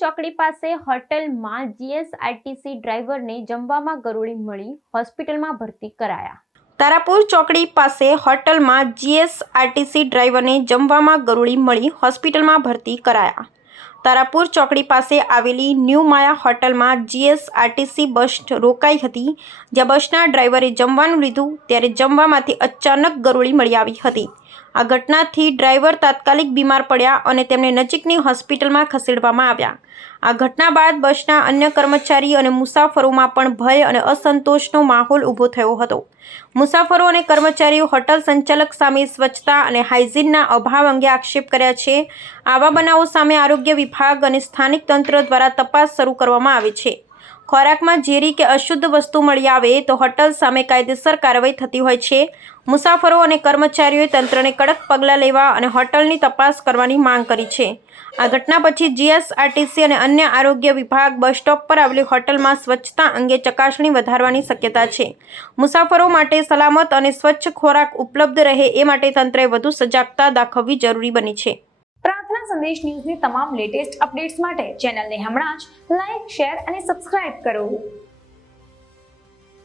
ચોકડી પાસે હોટલમાં જીએસઆરટીસી ડ્રાઈવરને જમવામાં ગરોળી મળી, હોસ્પિટલમાં ભરતી કરાયા। તારાપુર ચોકડી પાસે હોટલમાં જીએસઆરટીસી ડ્રાઈવરને જમવામાં ગરોળી મળી, હોસ્પિટલમાં ભરતી કરાયા। તારાપુર ચોકડી પાસે આવેલી ન્યૂ માયા હોટલમાં જીએસઆરટીસી બસ રોકાઈ હતી, જ્યાં બસના ડ્રાઈવરે જમવાનું લીધું ત્યારે જમવામાંથી અચાનક ગરોળી મળી આવી હતી। આ ઘટનાથી ડ્રાઈવર તાત્કાલિક બીમાર પડ્યા અને તેમને નજીકની હોસ્પિટલમાં ખસેડવામાં આવ્યા। આ ઘટના બાદ બસના અન્ય કર્મચારી અને મુસાફરોમાં પણ ભય અને અસંતોષનો માહોલ ઊભો થયો હતો। મુસાફરો અને કર્મચારીઓ હોટલ સંચાલક સામે સ્વચ્છતા અને હાઇજીનના અભાવ અંગે આક્ષેપ કર્યા છે। આવા બનાવો સામે આરોગ્ય વિભાગ અને સ્થાનિક તંત્ર દ્વારા તપાસ શરૂ કરવામાં આવે છે। ખોરાકમાં ઝેરી કે અશુદ્ધ વસ્તુ મળી આવે તો હોટલ સામે કાયદેસર કાર્યવાહી થતી હોય છે। મુસાફરો અને કર્મચારીઓએ તંત્રને કડક પગલાં લેવા અને હોટલની તપાસ કરવાની માંગ કરી છે। આ ઘટના પછી જીએસઆરટીસી અને અન્ય આરોગ્ય વિભાગ બસ સ્ટોપ પર આવેલી હોટલમાં સ્વચ્છતા અંગે ચકાસણી વધારવાની શક્યતા છે। મુસાફરો માટે સલામત અને સ્વચ્છ ખોરાક ઉપલબ્ધ રહે એ માટે તંત્રએ વધુ સજાગતા દાખવવી જરૂરી બની છે। પ્રાર્થના સંદેશ ન્યૂઝની તમામ લેટેસ્ટ અપડેટ્સ માટે ચેનલને હમણાં જ લાઇક, શેર અને સબસ્ક્રાઇબ કરો।